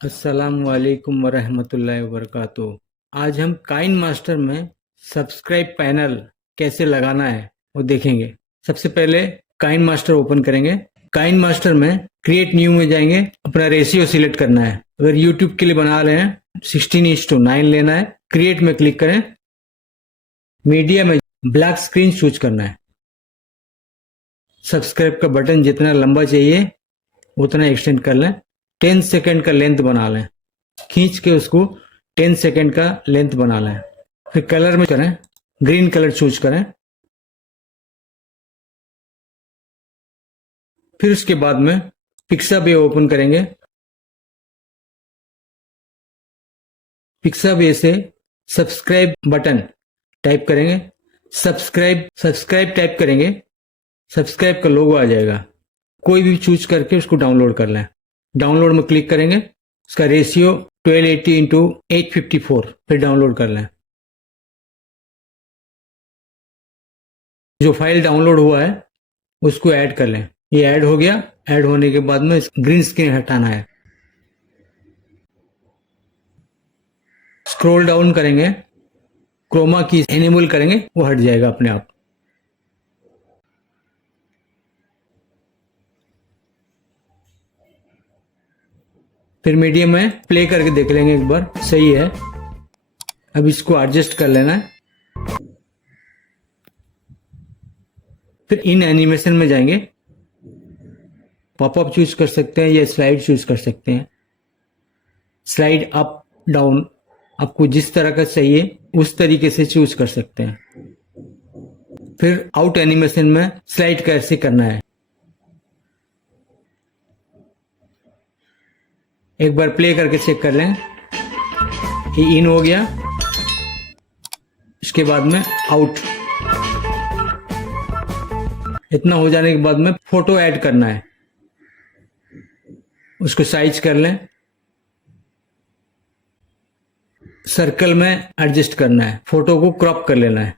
अस्सलाम वालेकुम वरहमतुल्लाहि वबरकातुह। आज हम काइन मास्टर में सब्सक्राइब पैनल कैसे लगाना है वो देखेंगे। सबसे पहले काइन मास्टर ओपन करेंगे। काइन मास्टर में क्रिएट न्यू में जाएंगे, अपना रेशियो सिलेक्ट करना है। अगर यूट्यूब के लिए बना रहे हैं 16:9 लेना है। क्रिएट में क्लिक करें, मीडिया में ब्लैक स्क्रीन चूज करना है। सब्सक्राइब का बटन जितना लंबा चाहिए उतना एक्सटेंड कर लें। 10 सेकेंड का लेंथ बना लें, खींच के उसको 10 सेकेंड का लेंथ बना लें। फिर कलर में करें, ग्रीन कलर चूज करें। फिर उसके बाद में पिक्साबे ओपन करेंगे। पिक्साबे से सब्सक्राइब बटन टाइप करेंगे, सब्सक्राइब टाइप करेंगे, सब्सक्राइब का लोगो आ जाएगा। कोई भी चूज करके उसको डाउनलोड कर लें। डाउनलोड में क्लिक करेंगे, उसका रेशियो 1280x854, फिर डाउनलोड कर लें। जो फाइल डाउनलोड हुआ है उसको ऐड कर लें। ये ऐड हो गया। ऐड होने के बाद में ग्रीन स्क्रीन हटाना है। स्क्रॉल डाउन करेंगे, क्रोमा की एनेबल करेंगे, वो हट जाएगा अपने आप। फिर मीडियम में प्ले करके देख लेंगे एक बार, सही है। अब इसको एडजस्ट कर लेना है। फिर इन एनिमेशन में जाएंगे, पॉपअप चूज कर सकते हैं या स्लाइड चूज कर सकते हैं। स्लाइड अप डाउन आपको जिस तरह का चाहिए उस तरीके से चूज कर सकते हैं। फिर आउट एनिमेशन में स्लाइड कैसे करना है, एक बार प्ले करके चेक कर लें। ये इन हो गया। इसके बाद में आउट। इतना हो जाने के बाद में फोटो ऐड करना है, उसको साइज कर लें। सर्कल में एडजस्ट करना है, फोटो को क्रॉप कर लेना है।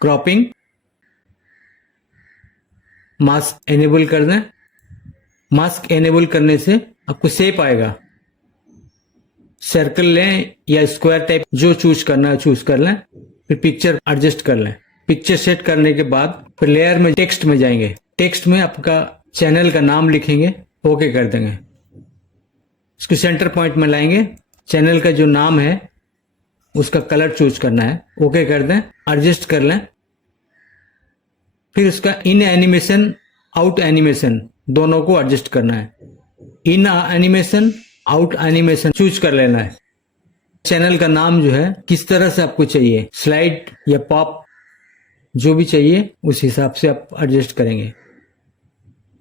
क्रॉपिंग, मास्क एनेबल कर दें। मास्क एनेबल करने से आपको शेप आएगा। सर्कल लें या स्क्वायर टाइप, जो चूज करना है चूज कर लें। फिर पिक्चर एडजस्ट कर लें। पिक्चर सेट करने के बाद फिर लेयर में टेक्स्ट में जाएंगे। टेक्स्ट में आपका चैनल का नाम लिखेंगे, ओके कर देंगे। इसको सेंटर पॉइंट में लाएंगे। चैनल का जो नाम है उसका कलर चूज करना है, ओके कर दें, एडजस्ट कर लें। फिर उसका इन एनिमेशन आउट एनिमेशन दोनों को एडजस्ट करना है। इन एनिमेशन आउट एनिमेशन चूज कर लेना है। चैनल का नाम जो है किस तरह से आपको चाहिए, स्लाइड या पॉप, जो भी चाहिए उस हिसाब से आप एडजस्ट करेंगे।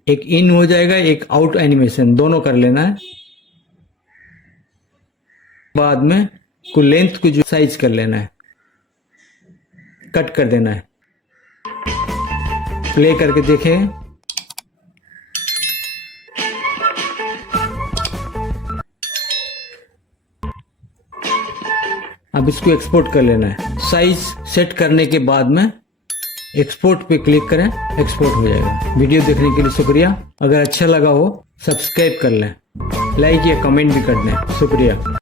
एक इन हो जाएगा, एक आउट एनिमेशन, दोनों कर लेना है। बाद में को लेंथ को जो साइज कर लेना है, कट कर देना है। प्ले करके देखें। अब इसको एक्सपोर्ट कर लेना है। साइज सेट करने के बाद में एक्सपोर्ट पे क्लिक करें, एक्सपोर्ट हो जाएगा। वीडियो देखने के लिए शुक्रिया। अगर अच्छा लगा हो सब्सक्राइब कर लें, लाइक या कमेंट भी कर दें। शुक्रिया।